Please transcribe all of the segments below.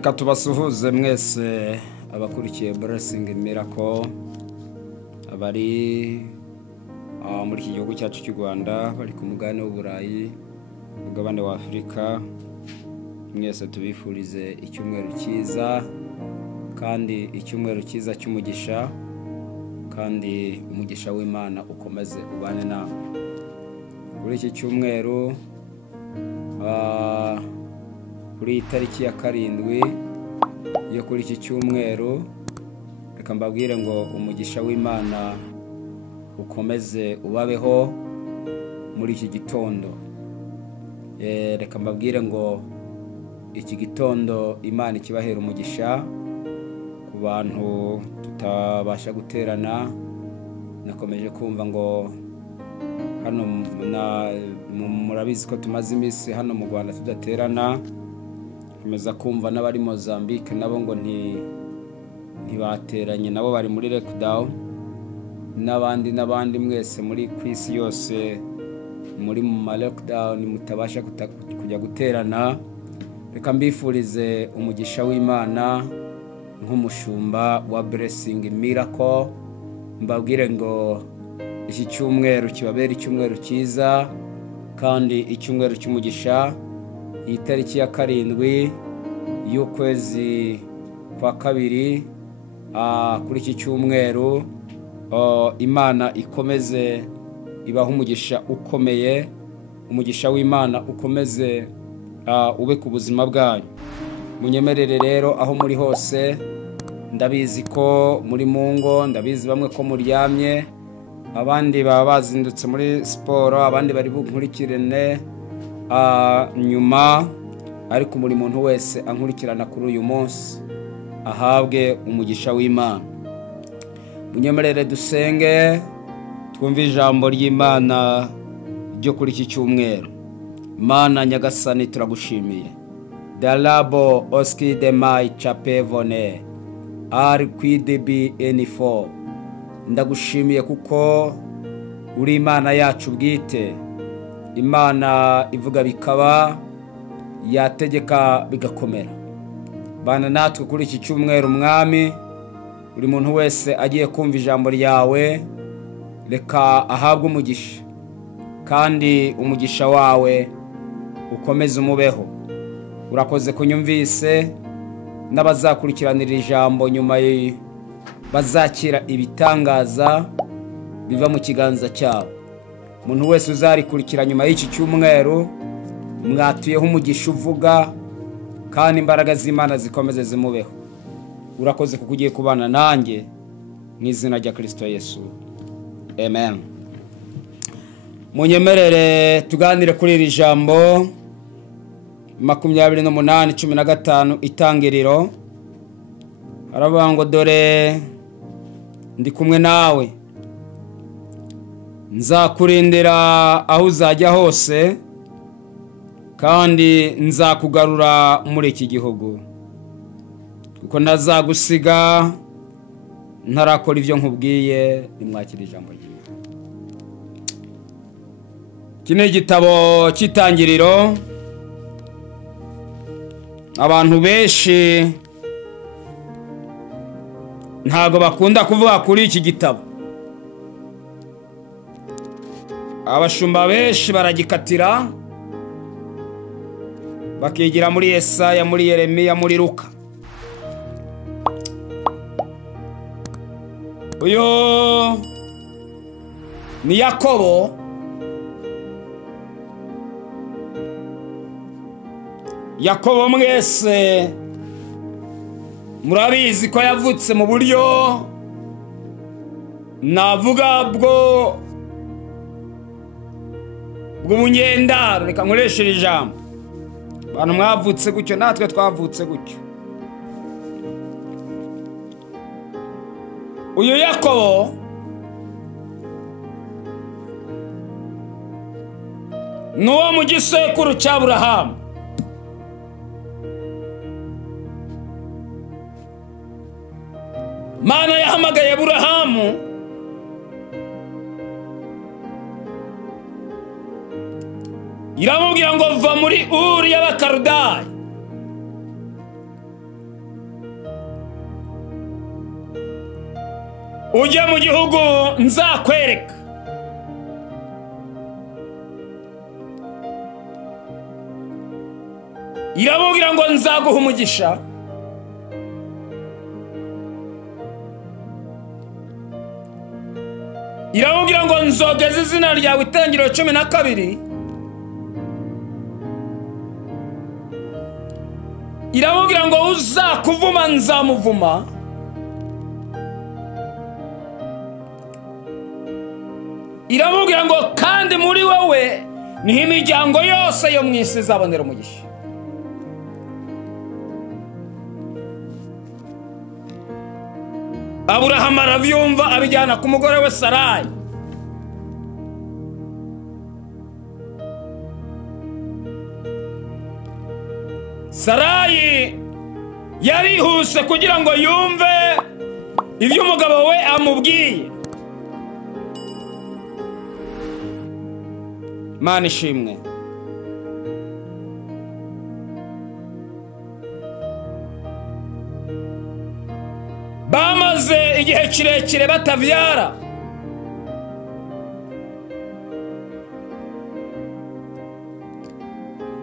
Reka tubasuhuze mwese abakurikiye Blessing Miracle abari muri iki gihugu cyacu cy'u Rwanda, bari ku mugabane w'Uburayi, mugabane wa Afrika. Mwese tubifurize icyumweru cyiza, kandi icyumweru cyiza cy'umugisha, kandi umugisha w'Imana ukomeze ubane nawe. Kuri iki cyumweru kuri tariki ya 7 yo kuri iki cyumweru, reka mbabwire ngo umugisha w'Imana ukomeze ubabeho muri iki gitondo. Reka mbabwire ngo iki gitondo Imana ikibahera umugisha. Ku bantu tutabasha guterana, nakomeje kumva ngo hano murabizi ko tumaze iminsi hano mu Rwanda tudaterana. Komeza kumva n'abari Mozambique nabo ngo ntibateranye, nabo bari muri lockdown. N'abandi mwese muri kwisi yose muri mu lockdown mutabasha kujya guterana, reka mbifurize umugisha w'Imana nk'umushumba wa Blessing Miracle. Mbabwire ngo iki cyumweru kibabera icyumweru cyiza, kandi icyumweru cy'umugisha. Iyi tariki ya 7 y'ukwezi kwa 2 kuri iki cyumweru, Imana ikomeze ibaho umugisha ukomeye. Umugisha w'Imana ukomeze ube ku buzima bwanyu. Munyemerere rero aho muri hose, ndabizi ko muri mu ngo, ndabizi bamwe ko muryamye, abandi baba bazindutse muri siporo, abandi bari bunkurikirane nyuma, ariko muri muntu wese ankurikirana kuri uyu munsi ahabwe umugisha w'Imana. Munyemerere dusenge, twumve ijambo ry'Imana ryo kuri iki cyumweru. Mana nyagasani, turagushimiye. Dalabo oski de mai chapevone ar kwidebi enifo. Ndagushimiye kuko uri Imana yacu bwite, Imana ivuga bikaba, yategeka bigakomera. Bana natwe kuri iki cyumweru Mwami, buri muntu wese agiye kumva ijambo ryawe, reka ahabwe umugisha, kandi umugisha wawe ukomeze umubeho. Urakoze kunyumvise, n'abazakurikiranira ijambo nyuma bazakira ibitangaza biva mu kiganza cyawe. Umuntu wese uzarikurikira nyuma y'iki cyumweru, mwatuyeho umugisha uvuga, kandi imbaraga z'Imana zikomeze zimubeho. Urakoze kuko ugiye kubana nanjye, mu izina rya Kristo Yesu, amen. Munyemerere tuganire kuri iri jambo 28:15 itangiriro. Aravuga ngo dore ndi kumwe nawe, nzakurindira aho uzajya hose, kandi nzakugarura muri iki gihugu, kuko ntazagusiga ntarakora ibyo nkubwiye. Nimwakire ijambo ry'Imana. Iki ni igitabo cy'itangiriro. Abantu benshi ntago bakunda kuvuga kuri iki gitabo. Abashumba benshi baragikatira, bakigira muri Yesaya, muri Yeremiya, muri Luka. Uyo ni Yakobo. Yakobo mwese murabizi ko yavutse mu buryo navuga bw'ubunyendaro. Reka nkoreshe ijambo, abantu mwavutse gutyo, natwe twavutse gutyo. Uyu Yakobo nuwo mu gisekuru cya Aburahamu. Mana yahamagaye Aburahamu iramubwira ngo va muri Uri y'Abakarudayi ujye mu gihugu nzakwereka. Iramubwira ngo nzaguha umugisha, iramubwira ngo nzogeza izina ryawe. Itangiriro 12. Iramubwira ngo uzakuvuma nzamuvuma, iramubwira ngo kandi muri wowe niho imiryango yose yo mu isi izabonera umugisha. Aburahamu arabyumva, abijyana ku mugore we Sarayi. Sarayi yarihuse kugira ngo yumve ibyo umugabo we amubwiye. Mana ishimwe. Bamaze igihe kirekire batavyara.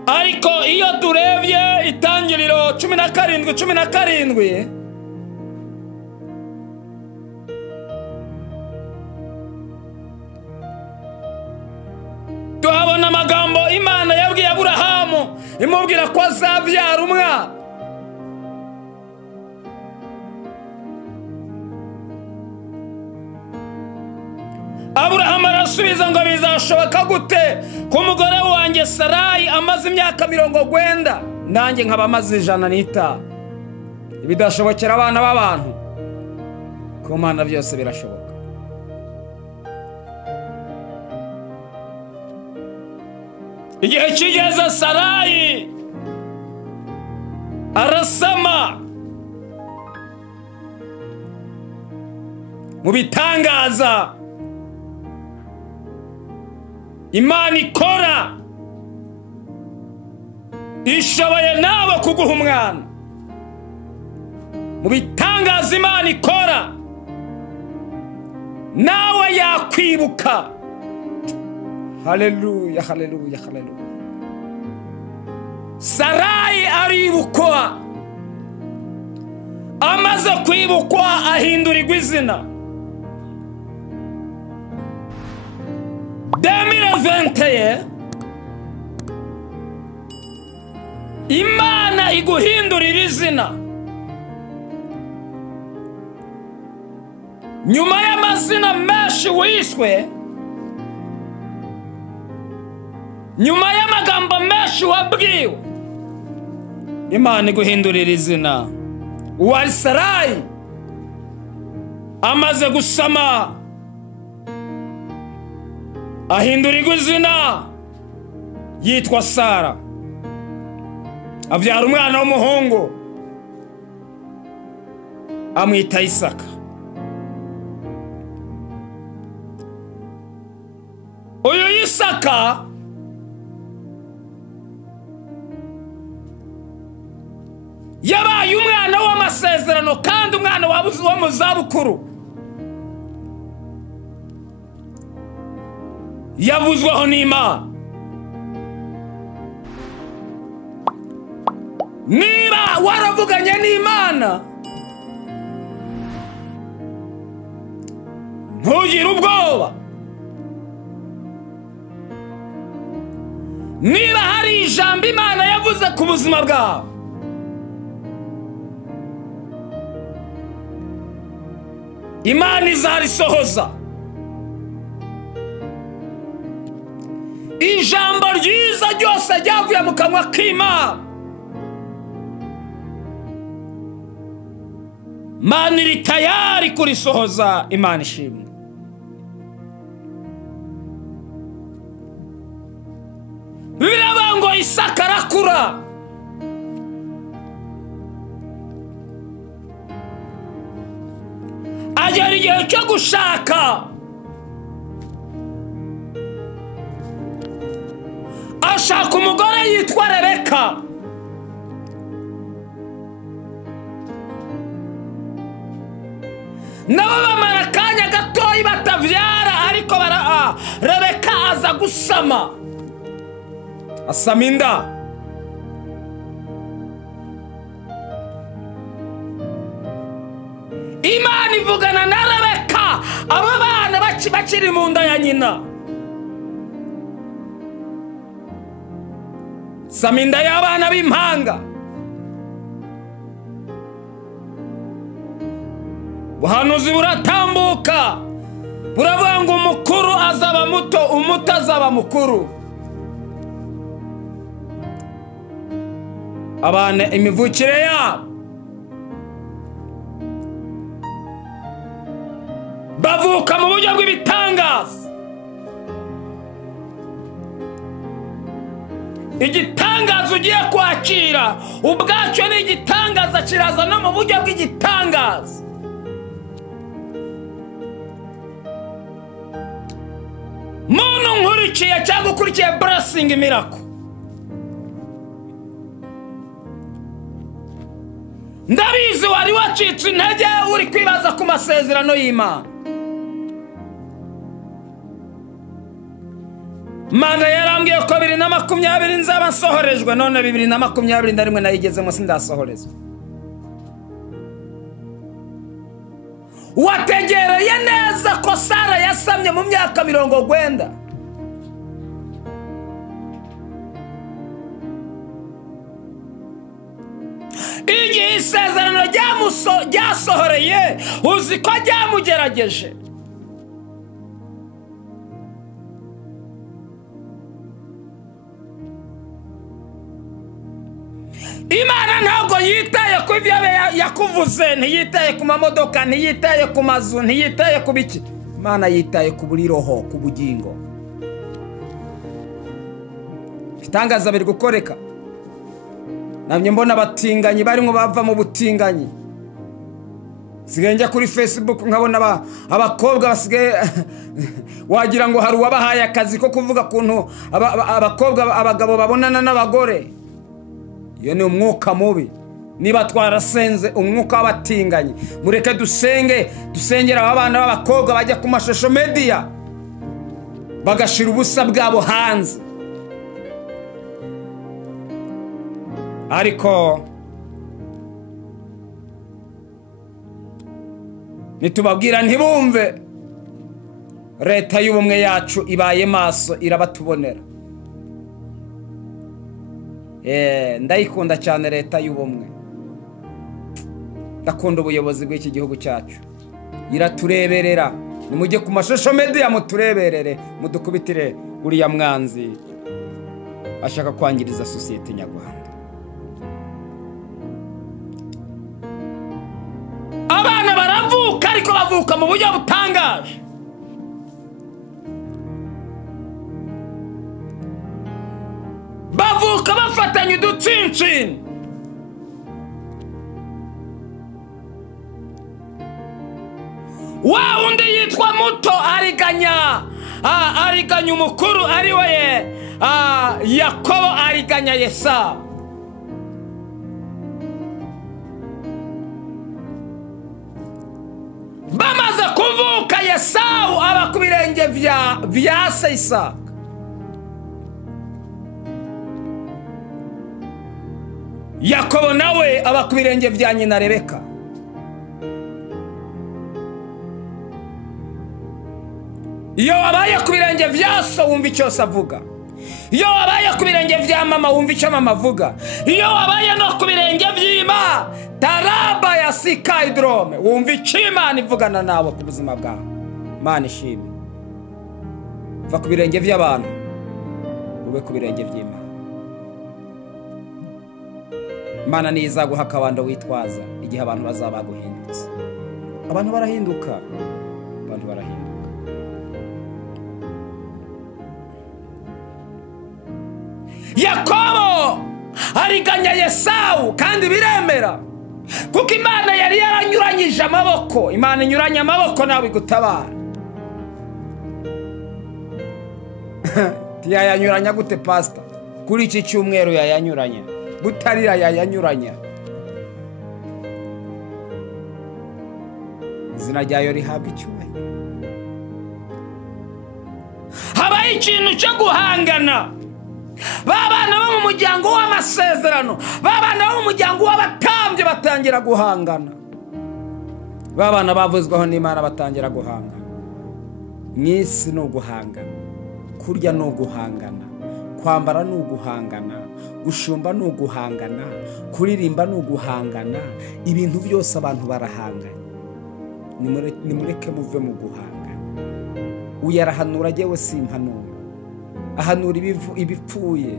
Ariko iyo turebye Itangiriro 17 tuhabona amagambo Imana yabwiye Aburahamu imubwira ko azavyara umwana. Aburahamu arasubiza ngo bizashoboka gute ko umugore wanjye Sarayi amaze imyaka 90 nanjye nkaba amaze 105? Ibidashobokera abana b'abantu ku Mana byose birashoboka. Igihe kigeze Sarayi arasama. Mu bitangaza Imana ikora, ishoboye nawe kuguha umwana. Mu bitangaza Imana ikora, nawe yakwibuka. Haleluya, haleluya, haleluya. Sarayi aribukwa, amaze kwibukwa ahindurirwa izina. 2021 Imana iguhindurira izina. Nyuma y'amazina menshi wiswe, nyuma y'amagambo menshi wabwiwe, Imana iguhindurira izina. Uwari Sarayi amaze gusama ahindurirwa izina, yitwa Sara. Abyara umwana w'umuhungu amwita Isaka. Uyu Isaka yabaye umwana w'amasezerano kandi umwana wo mu zabukuru. Yavuzweho n'Imana. Niba waravuganye n'Imana, ntugire ubwoba. Niba hari ijambo Imana yavuze ku buzima bwawe, Imana izarisohoza. Ijambo ryiza ryose ryavuye mu kanwa k'Imana, Imana iri tayari kurisohoza. Imana ishimwe. Bibiliya ngo Isaka arakura, agera igihe cyo gushaka. Ashaka umugore yitwa Rebeka. nabo bamara akanya gatoya batavyara, ariko Rebeka aza gusama, asama inda. Imana ivugana na Rebeka abo bana bakiri mu nda ya nyina. Sama inda y'abana b'impanga. Ubuhanuzi buratambuka buravuga ngo umukuru azaba muto, umuto azaba mukuru. Abana imivukire yabo bavuka mu buryo bw'ibitangaza. Igitangaza ugiye kwakira ubwacyo ni igitangaza, kiraza no mu buryo bw'igitangaza. Muntu nkurikiye cyangwa ukurikiye blessing miracle, ndabizi wari wacitse intege uri kwibaza ku masezerano y'Imana. Mana yarambwiye ko 2020 nzaba nsohorejwe, none 2021 nayigezemo sindasohorezwa. Wategereye neza ko Sara yasamye mu myaka 90. Igihe isezerano ryasohoreye uzi ko ryamugerageje. Imana ntabwo yitaye ku byo yakuvuze, ntiyitaye ku mamodoka, ntiyitaye ku mazu, ntiyitaye ku biki. Imana yitaye ku buri roho, ku bugingo. Itangaza biri gukoreka. Namye mbona abatinganyi barimo bava mu butinganyi. Sigenja kuri Facebook nkabona abakobwa basigaye wagira ngo hari uwabahaye akazi ko kuvuga kuntu abakobwa abagabo babonana n'abagore. Iyo ni umwuka mubi. Niba twarasenze umwuka w'abatinganyi, mureke dusengera abana b'abakobwa bajya ku mashusho media bagashira ubusa bwabo hanze. Ariko nitubabwira ntibumve, leta y'ubumwe yacu ibaye maso irabatubonera. Ndayikunda cyane leta y'ubumwe. Ndakunda ubuyobozi bw'iki gihugu cyacu. Iratureberera. Nimujye ku mashusho media mutureberere, mudukubitire uriya mwanzi ashaka kwangiriza societe nyarwanda. Abana baravuka ariko bavuka mu buryo butangaje. Bavuka bafatanye udutsintsini. Wa undi yitwa muto ariganya umukuru ari we Yakobo ariganya Yesawu. Bamaze kuvuka Yesawu aba ku birenge vya Isaka. Yakobo nawe aba ku birenge vya nyina Rebeka. Iyo wabaye ku birenge vya so wumva icyo avuga. Iyo wabaye ku birenge vya mama wumva icyo mama avuga. Iyo wabaye no ku birenge vy'Imana taraba ya sikayidrome wumva icyo Imana ivugana nawe ku buzima bwawe. Imana ishimwe. Va ku birenge vy'abantu ube ku birenge vy'Imana. Imana niza guhaka abandi witwaza igihe abantu bazaba guhindutse. Abantu barahinduka. Yakobo ariganya Yesawu kandi biremera kuko Imana yari yaranyuranyije amaboko. Imana inyuranya amaboko nawe gutabara. Yayanyuranya gute pastor? Kuri iki cyumweru yayanyuranya. Butarira yayanyuranya. izina ryayo rihabwa icyubahiro. Habaye ikintu cyo guhangana. Babana bo mu muryango w'amasezerano, babana bo mu muryango w'abatambye batangira guhangana. Babana bavuzweho n'Imana batangira guhangana. Mwisi no guhangana, kurya no guhangana, kwambara no guhangana, gushumba no guhangana, kuririmba no guhangana, ibintu byose abantu barahangana. Nimureke muve mu guhangana. Uyarahanura jewe simpanura, ahanura ibipfuye.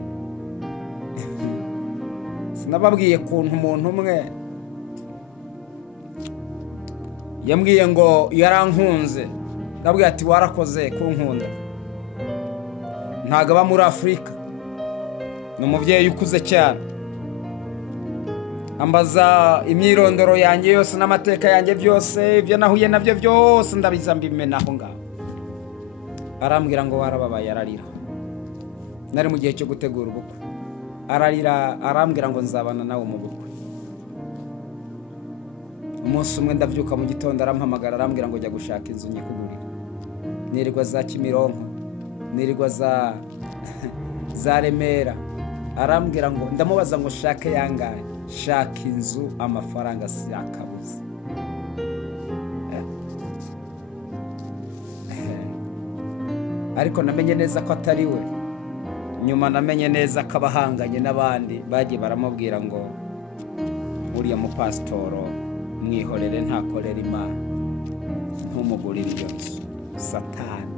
Sinababwiye kuntu umuntu umwe yambwiye ngo yarankunze, nabwiye ati warakoze kunkunda. Ntago aba muri Afrika, ni umubyeyi ukuze cyane. Ambaza imyirondoro yanjye yose n'amateka yanjye byose, ibyo nahuye nabyo byose ndabiza mbimenaho ngaho. Arambwira ngo warababaye, ararira. Nari mu gihe cyo gutegura ubukwe. Ararira, arambwira ngo nzabana nawe mu bukwe. Umunsi umwe ndabyuka mu gitondo arampamagara, arambwira ngo jya gushaka inzu nyikugurira. Nirirwa za Kimironko, nirirwa za Remera. Arambwira ngo, ndamubaza ngo shake yangahe? Shaka inzu amafaranga si akabuze. Ariko namenye neza ko atari we. Nyuma namenye neza ko abahanganye n'abandi bagiye baramubwira ngo uriya mupasitoro mwihorere, ntakorera Imana, ntumugurire iyo nzu. Satani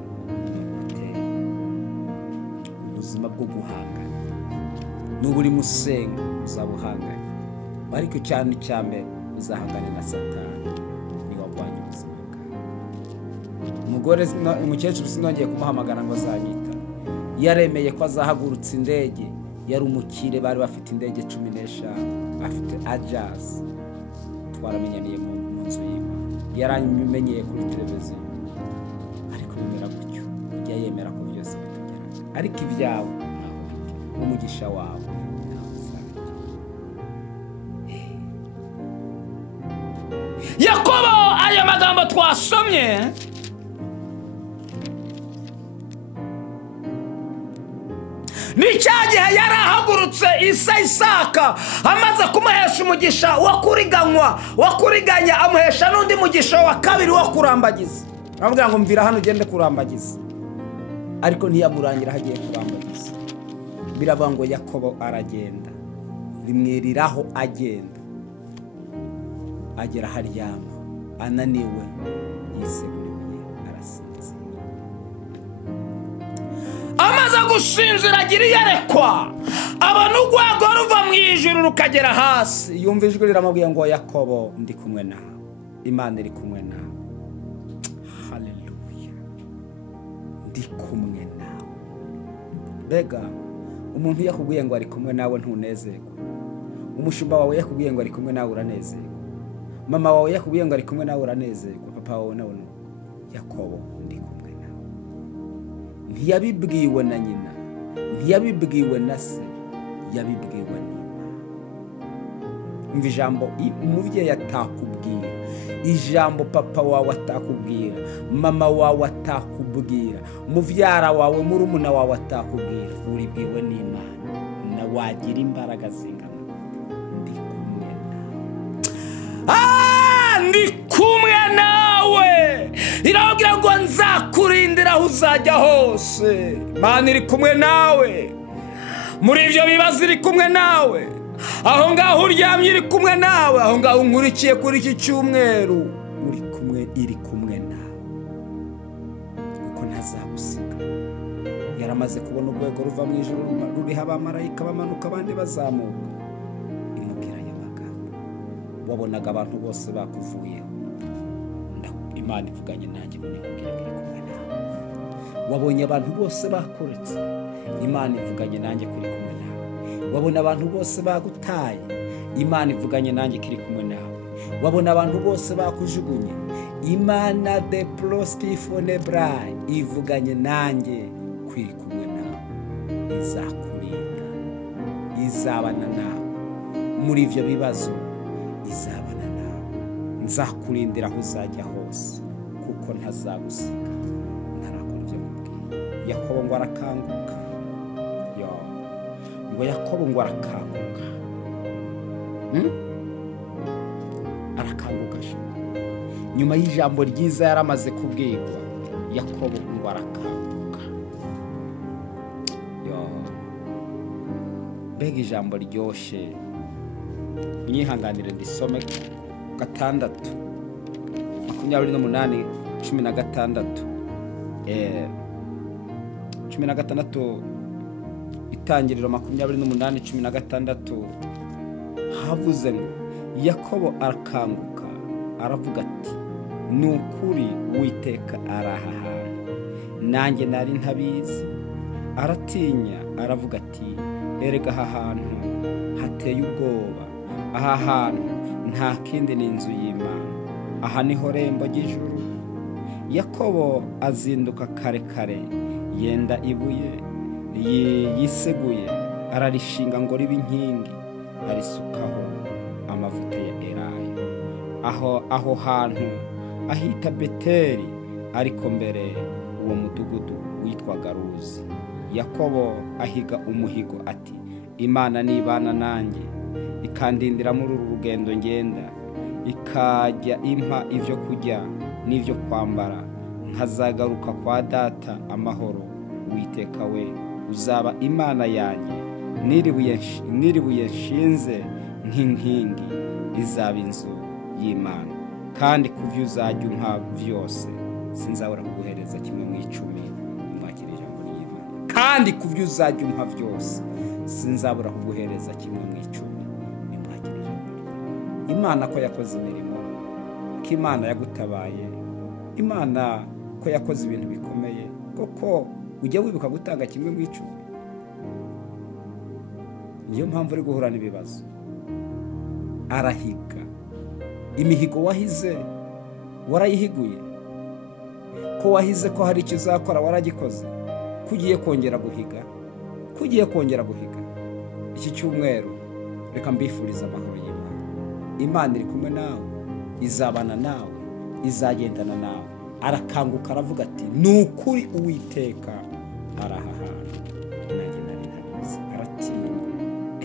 ubuzima bwo guhangana. N'uburi musenga uzabuhangana, ariko cyane cyambere uzahangana na Satani, ni wagwanya ubuzima bwawe. Umugore umukecuru sinongeye kumuhamagara ngo azanyita. Yaremeye ko azahagurutsa indege. Yari umukire, bari bafite indege 15, afite Ajax. Twaramenyaniye mu nzu y'Imana. Yaramenyeye kuri televiziyo, ariko bimera gutyo. Ujya yemera ko byose bitugera, ariko ibyawe umugisha wawe Yakobo. Aya magambo twasomye ni cyagihe yari ahagurutse Isaka, amaze kumuhesha umugisha wakuriganya, amuhesha n'undi mugisha wa kabiri wo kurambagiza. Aramubwira ngo mvira hano ugende kurambagiza, ariko ntiyamurangira hagiye kurambagiza. Biravuga ngo Yakobo aragenda, rimwiriraho agenda, agera haryama, ananiwe, yiseguriye, arasinzira. Amaze gusinzira agira iyerekwa, abona urwego ruva mu ijuru rukagera hasi. Yumva ijwi riramubwiye ngo Yakobo, ndi kumwe nawe, Imana iri kumwe nawe. Haleluya, ndi kumwe nawe. Bega umuntu yakubwiye ngo ari kumwe nawe ntunezerwa. Umushumba wawe yakubwiye ngo ari kumwe nawe uranezerwa. Mama wawe yakubwiye ngo ari kumwe nawe uranezerwa. Papa wawe nawe. Yakobo, ndi kumwe nawe. Ntiyabibwiwe na nyina, ntiyabibwiwe na se, yabibwiwe n'Imana. Umva ijambo umuvyeyi atakubwira, ijambo papa wawe atakubwira, mama wawe atakubwira, muvyara wawe, murumuna wawe atakubwira, uribwiwe n'Imana. Na wagira imbaraga zingana. Ndi kumwe nawe. Ndi kumwe nawe. Iravuga ngo nzakurindira aho uzajya hose. Imana iri kumwe nawe. Muri ibyo bibazo iri kumwe nawe. Aho ngaho uryamye iri kumwe nawe. Aho ngaho unkurikiye kuri iki cyumweru iri kumwe nawe. Kuko ntazagusiga. Yaramaze kubona urwego ruva mu ijuru ruriho abamarayika bamanuka abandi bazamuka. Imubwira aya magambo. Wabonaga abantu bose bakuvuyeho. Imana ivuganye nanjye ngo nikubwire iri kumwe nawe. Wabonye abantu bose bakuretse. Imana ivuganye nanjye kuri kumwe nawe. Wabona abantu bose bagutaye. Imana ivuganye nanjye kiri kumwe nawe. Wabona abantu bose bakujugunye. Imana de prostifone ivuganye nanjye kuri kumwe nawe. Izakurinda, izabana nawe muri ibyo bibazo, izabana nawe. nzakurindira aho uzajya hose kuko ntazagusiga ntarakora ibyo mubwiye. Yakobo ngo arakanguka, ngo Yakobo ngo arakanguka, arakanguka. Nyuma y'ijambo ryiza yaramaze kubwirwa, Yakobo ngo arakanguka. Mbega ijambo ryoshe. Unyihanganire ndisome 6:28-16. 16 Itangiriro 28:16 havuze ngo Yakobo arakanguka aravuga ati ni ukuri Uwiteka araha hantu nanjye nari ntabizi. Aratinya aravuga ati erega aha hantu hateye ubwoba, aha hantu nta kindi ni inzu y'Imana, aha niho rembo ry'ijuru. Yakobo azinduka kare kare yenda ibuye yiseguye ararishinga ngo ribe inkingi, arisukaho amavuta ya elayo. Aho hantu ahita Beteli, ariko mbere uwo mudugudu witwaga Luzi. Yakobo ahiga umuhigo ati Imana nibana nanjye ikandindira muri uru rugendo ngenda, ikajya impa ibyo kurya n'ibyo kwambara, nkazagaruka kwa data amahoro, Uwiteka we uzaba Imana yanjye, n'iribuye nshinze nk'inkingi izaba inzu y'Imana, kandi ku byo uzajya umpa byose sinzabura kuguhereza 1/10. Mwakire ijambo ry'Imana. Kandi ku byo uzajya umpa byose sinzabura kuguhereza 1/10. Mwakire ijambo ry'Imana. Imana ko yakoze imirimo, ko Imana yagutabaye, Imana ko yakoze ibintu bikomeye, koko ujya wibuka gutanga 1/10. Niyo mpamvu uri guhura n'ibibazo. Arahiga imihigo wahize, warayihiguye. Ko wahize ko hari icyo uzakora waragikoze, kugiye kongera guhiga, iki cyumweru reka mbifuriza amahoro y'Imana. Imana iri kumwe nawe, izabana nawe, izagendana nawe. Arakanguka aravuga ati ni ukuri Uwiteka araha hantu nanjye nari ntabizi. Aratinya,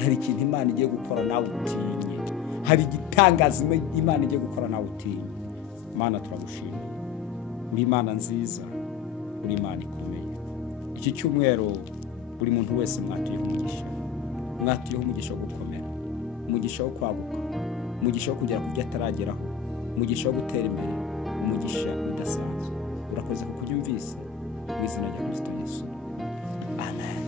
hari ikintu Imana igiye gukora nawe utinye, hari igitangaza Imana igiye gukora nawe utinye. Imana turagushimira, uri Imana nziza, uri Imana ikomeye. Iki cyumweru buri muntu wese mwatuyeho umugisha wo gukomera, umugisha wo kwaguka, umugisha wo kugera ku byo atarageraho, umugisha wo gutera imbere, umugisha udasanzwe. Urakoze kuko ubyumvise, mu izina rya Kristo Yesu, amen.